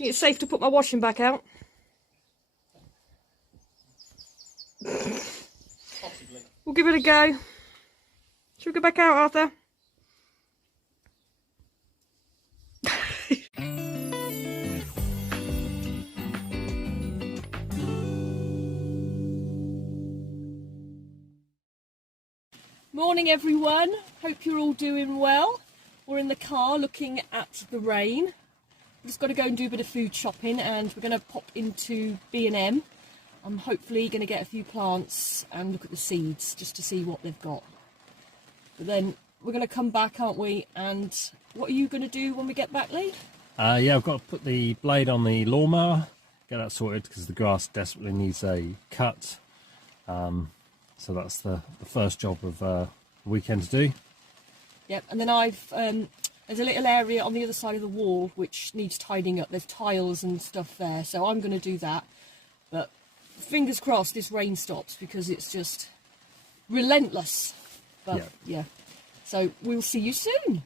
Think it's safe to put my washing back out? Possibly. We'll give it a go. Shall we go back out, Arthur? Morning everyone, hope you're all doing well. We're in the car looking at the rain. We've just got to go and do a bit of food shopping and we're going to pop into B&M. I'm hopefully going to get a few plants and look at the seeds just to see what they've got. But then we're going to come back, aren't we? And what are you going to do when we get back, Lee? Yeah, I've got to put the blade on the lawnmower, get that sorted because the grass desperately needs a cut. So that's the first job of the weekend to do. Yep, and then there's a little area on the other side of the wall which needs tidying up. There's tiles and stuff there, so I'm going to do that. But fingers crossed this rain stops because it's just relentless. But yeah, so we'll see you soon.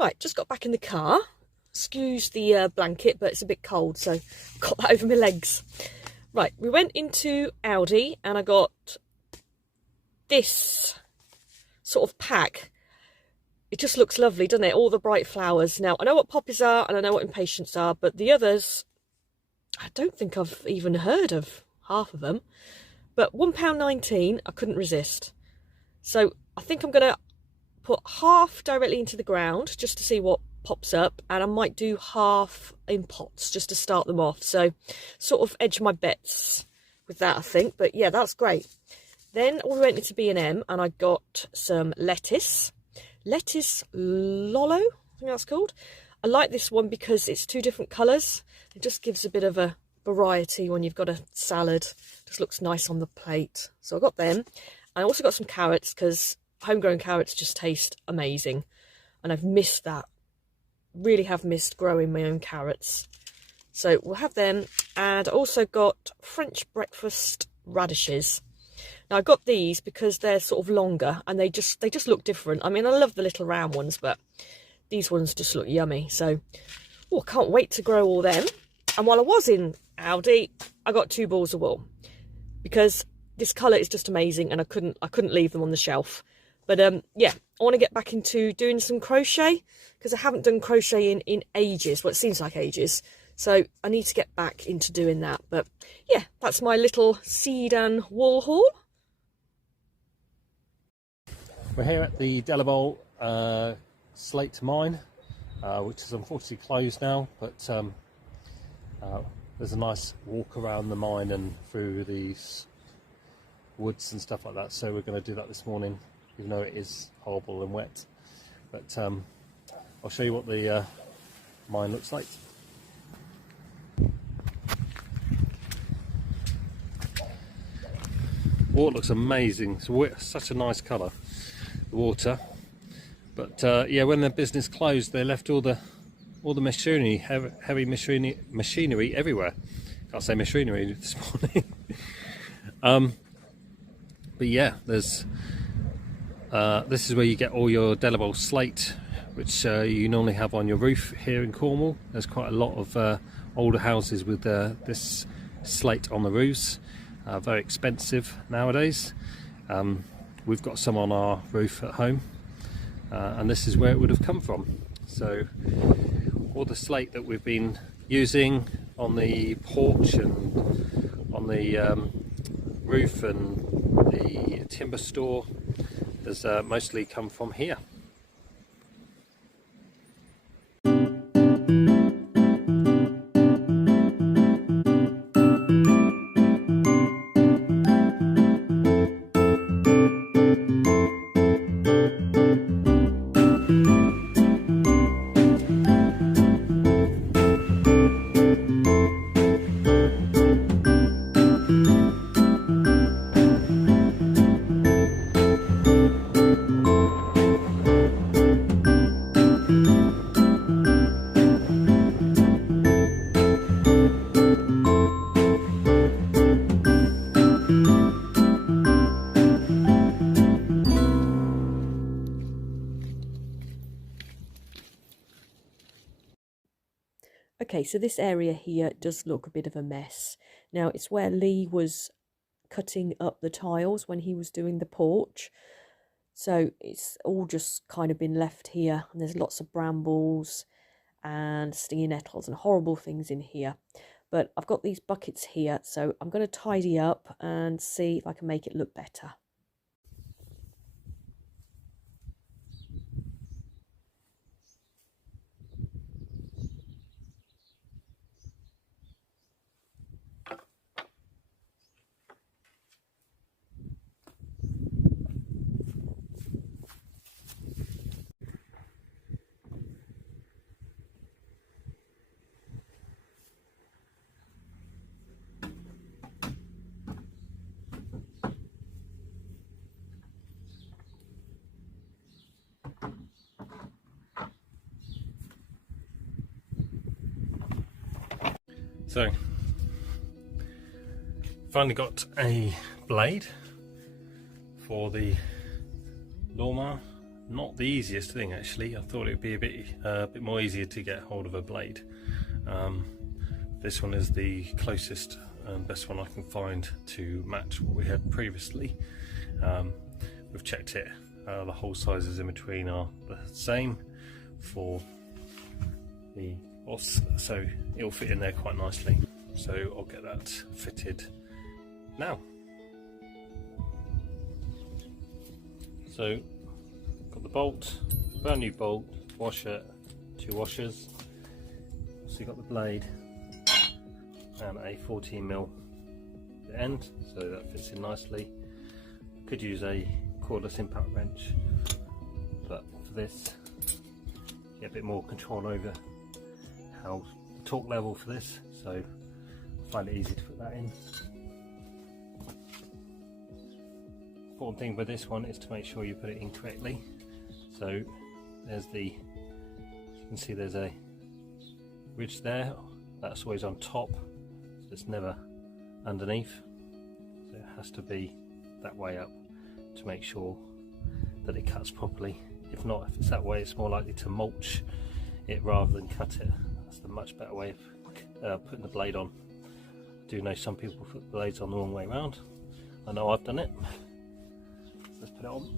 Right, just got back in the car. Excuse the blanket, but it's a bit cold, so I've got that over my legs. Right, we went into Aldi and I got this sort of pack. It just looks lovely, doesn't it? All the bright flowers. Now, I know what poppies are and I know what impatiens are, but the others, I don't think I've even heard of half of them. But £1.19, I couldn't resist. So I think I'm going to put half directly into the ground just to see what pops up, and I might do half in pots just to start them off. So sort of edge my bets with that, I think. But yeah, that's great. Then we went into B&M and I got some lettuce lollo, I think that's called. I like this one because it's two different colours. It just gives a bit of a variety when you've got a salad. Just looks nice on the plate. So I got them. I also got some carrots because homegrown carrots just taste amazing, and I've missed that. Really have missed growing my own carrots. So we'll have them. And I also got French breakfast radishes. Now I got these because they're sort of longer and they just look different. I mean, I love the little round ones, but these ones just look yummy. So I can't wait to grow all them. And while I was in Aldi, I got 2 balls of wool because this colour is just amazing and I couldn't leave them on the shelf. But yeah, I want to get back into doing some crochet because I haven't done crochet in ages. Well, it seems like ages. So I need to get back into doing that. But yeah, that's my little seed and wool haul. We're here at the Delabole Slate Mine, which is unfortunately closed now. But there's a nice walk around the mine and through these woods and stuff like that. So we're going to do that this morning, even though it is horrible and wet. But I'll show you what the mine looks like. Water looks amazing. It's such a nice colour, the water. But yeah, when the business closed, they left all the machinery, heavy machinery everywhere. Can't say machinery this morning. But yeah, there's this is where you get all your Delabole slate, which you normally have on your roof here in Cornwall. There's quite a lot of older houses with this slate on the roofs. Very expensive nowadays. We've got some on our roof at home, and this is where it would have come from. So all the slate that we've been using on the porch and on the roof and the timber store has mostly come from here. Okay, so this area here does look a bit of a mess. Now, it's where Lee was cutting up the tiles when he was doing the porch. So it's all just kind of been left here, and there's lots of brambles and stingy nettles and horrible things in here. But I've got these buckets here, so I'm going to tidy up and see if I can make it look better. So, finally got a blade for the lawnmower. Not the easiest thing actually. I thought it would be a bit more easier to get hold of a blade. This one is the closest and best one I can find to match what we had previously. We've checked it. The hole sizes in between are the same for the so it'll fit in there quite nicely. So I'll get that fitted now. So got the bolt, brand new bolt, washer, 2 washers. So you got the blade and a 14mm end, so that fits in nicely. Could use a cordless impact wrench, but for this, get a bit more control over how the torque level for this, so I find it easy to put that in. Important thing with this one is to make sure you put it in correctly. So there's you can see there's a ridge there, that's always on top, so it's never underneath, so it has to be that way up to make sure that it cuts properly. If not, if it's that way, it's more likely to mulch it rather than cut it. That's the much better way of putting the blade on. I do know some people put blades on the wrong way around. I know I've done it. Let's put it on.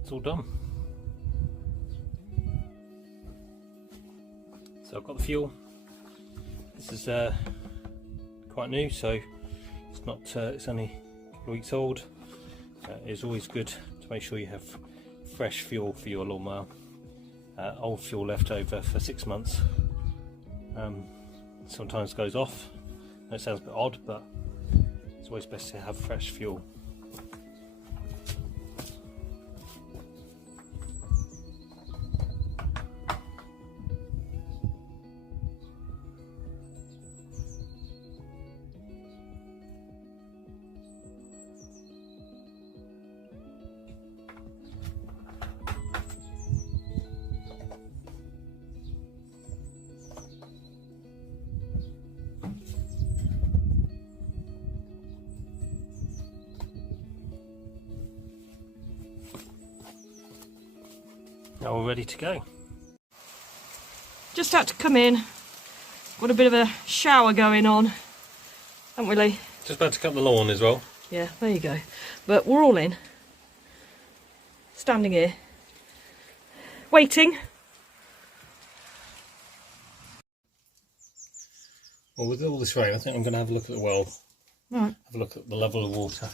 It's all done. So I've got the fuel. This is quite new, so it's not. It's only a couple of weeks old. It's always good to make sure you have fresh fuel for your lawnmower. Old fuel left over for 6 months sometimes goes off. That sounds a bit odd, but it's always best to have fresh fuel. Now we're ready to go. Just had to come in. Got a bit of a shower going on, haven't we, Lee? Just about to cut the lawn as well. Yeah, there you go. But we're all in. Standing here. Waiting Well, with all this rain, I think I'm going to have a look at the well. Right. Have a look at the level of water.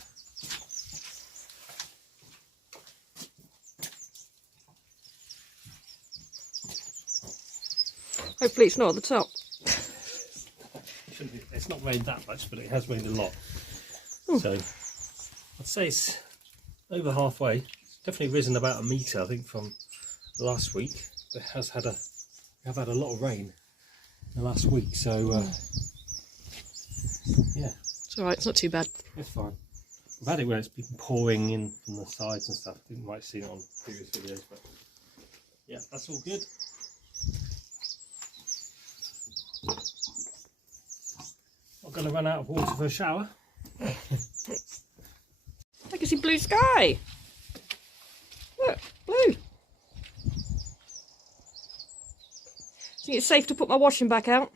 Hopefully it's not at the top. It's not rained that much, but it has rained a lot. Ooh. So I'd say it's over halfway. It's definitely risen about 1 metre, I think, from last week. It has had we have had a lot of rain in the last week, so yeah. It's alright, it's not too bad. It's fine. I've had it where it's been pouring in from the sides and stuff. I think you might have seen it on previous videos, but yeah, that's all good. Not going to run out of water for a shower. I can see blue sky. Look, blue. Think it's safe to put my washing back out?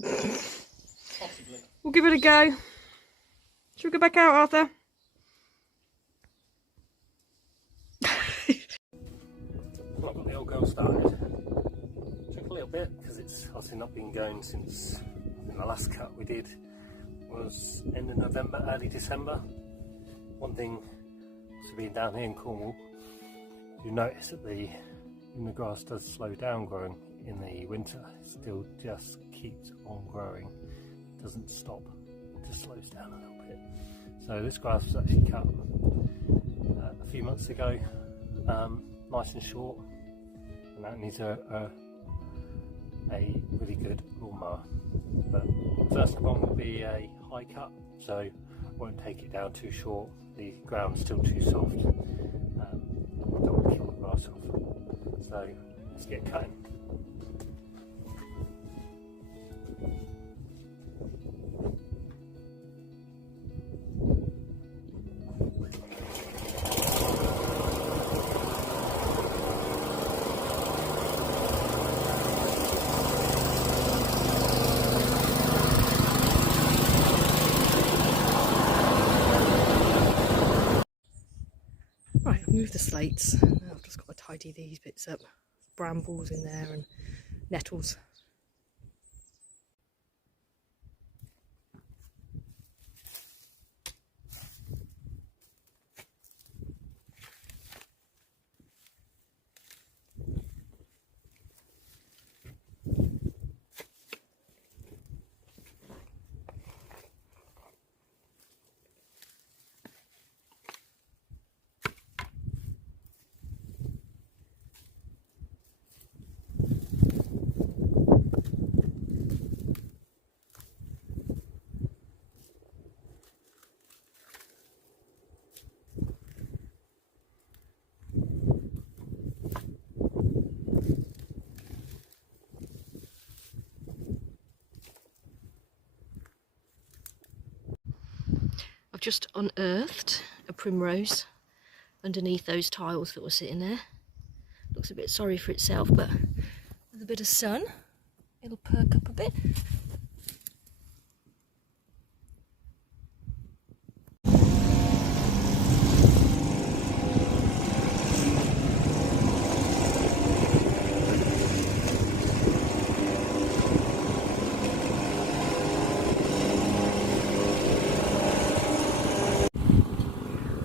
Possibly. We'll give it a go. Shall we go back out, Arthur? Well, I've got the old girl started. Took a little bit because it's obviously not been going since I think the last cut we did was end of November, early December. One thing, also being down here in Cornwall, you notice that when the grass does slow down growing in the winter, it still just keeps on growing. It doesn't stop, it just slows down a little bit. So this grass was actually cut a few months ago, nice and short, and that needs a really good lawnmower. But first one will be a high cut, so I won't take it down too short. The ground's still too soft. I don't want to kill the grass off. So let's get cutting. Right, I've moved the slates. Now I've just got to tidy these bits up. Brambles in there and nettles. I've just unearthed a primrose underneath those tiles that were sitting there. Looks a bit sorry for itself, but with a bit of sun, it'll perk up a bit.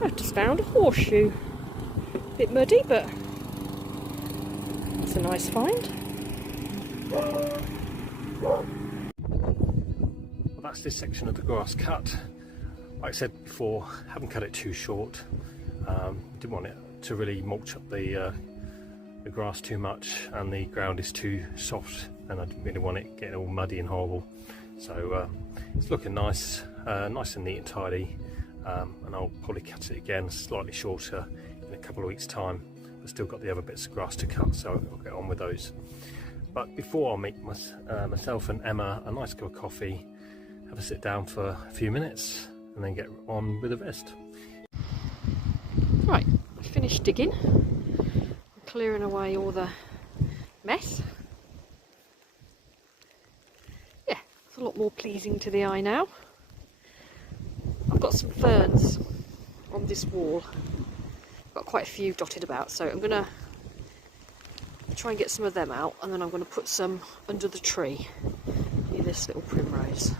I've just found a horseshoe. Bit muddy, but it's a nice find. Well, that's this section of the grass cut. Like I said before, haven't cut it too short. Didn't want it to really mulch up the grass too much, and the ground is too soft, and I didn't really want it getting all muddy and horrible. So it's looking nice, nice and neat and tidy. And I'll probably cut it again slightly shorter in a couple of weeks' time. I've still got the other bits of grass to cut, so I'll get on with those. But before I make myself and Emma a nice cup of coffee, have a sit down for a few minutes, and then get on with the rest. Right, I finished digging. I'm clearing away all the mess. Yeah, it's a lot more pleasing to the eye now. I've got some ferns on this wall. Got quite a few dotted about, so I'm gonna try and get some of them out, and then I'm going to put some under the tree. See this little primrose.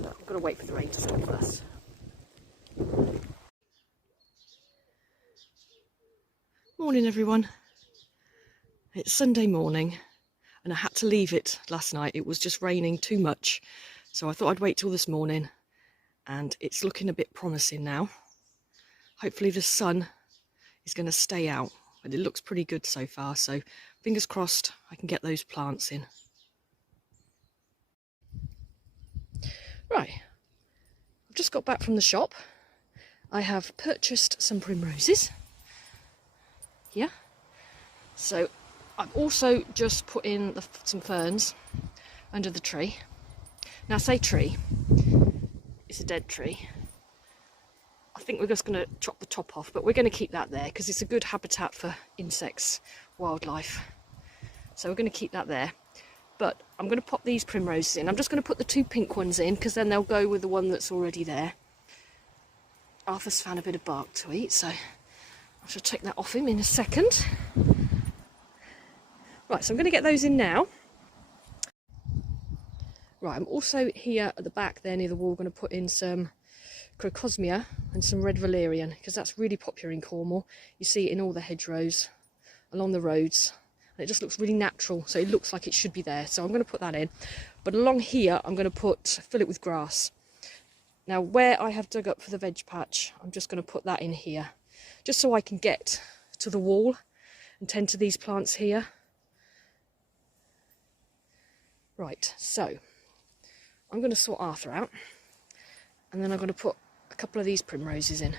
But I'm going to wait for the rain to stop first. Morning everyone. It's Sunday morning and I had to leave it last night. It was just raining too much, so I thought I'd wait till this morning, and it's looking a bit promising now. Hopefully the sun is going to stay out, but it looks pretty good so far, so fingers crossed I can get those plants in. Right, I've just got back from the shop. I have purchased some primroses here. So I've also just put in some ferns under the tree. Now I say tree, it's a dead tree. I think we're just going to chop the top off, but we're going to keep that there because it's a good habitat for insects, wildlife. So we're going to keep that there. But I'm going to pop these primroses in. I'm just going to put the 2 pink ones in because then they'll go with the one that's already there. Arthur's found a bit of bark to eat, so I shall take that off him in a second. Right, so I'm going to get those in now. Right, I'm also here at the back there near the wall going to put in some crocosmia and some red valerian because that's really popular in Cornwall. You see it in all the hedgerows along the roads, and it just looks really natural, so it looks like it should be there. So I'm going to put that in. But along here I'm going to fill it with grass. Now where I have dug up for the veg patch, I'm just going to put that in here, just so I can get to the wall and tend to these plants here. Right, so I'm going to sort Arthur out, and then I'm going to put a couple of these primroses in.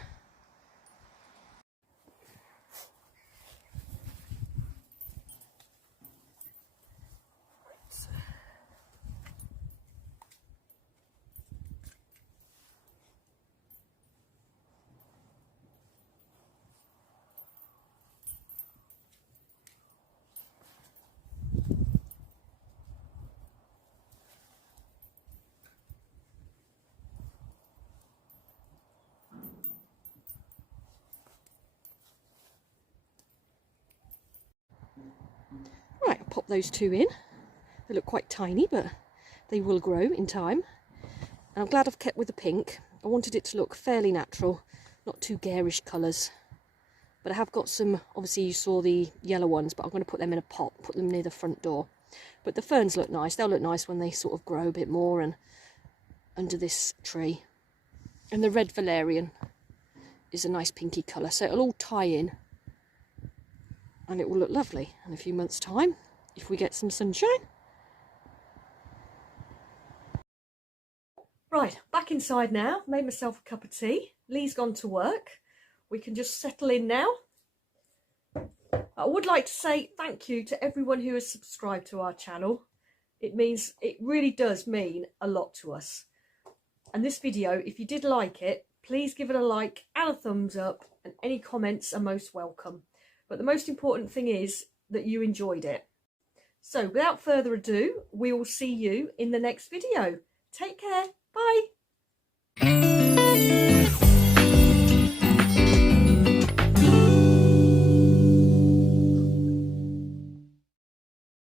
Right, I'll pop those 2 in. They look quite tiny, but they will grow in time. And I'm glad I've kept with the pink. I wanted it to look fairly natural, not too garish colours. But I have got some, obviously you saw the yellow ones, but I'm going to put them in a pot, put them near the front door. But the ferns look nice. They'll look nice when they sort of grow a bit more and under this tree. And the red valerian is a nice pinky colour, so it'll all tie in. And it will look lovely in a few months' time if we get some sunshine. Right, back inside now. Made myself a cup of tea. Lee's gone to work. We can just settle in now. I would like to say thank you to everyone who has subscribed to our channel. It really does mean a lot to us. And this video, if you did like it, please give it a like and a thumbs up, and any comments are most welcome. But the most important thing is that you enjoyed it. So without further ado, we will see you in the next video. Take care. Bye.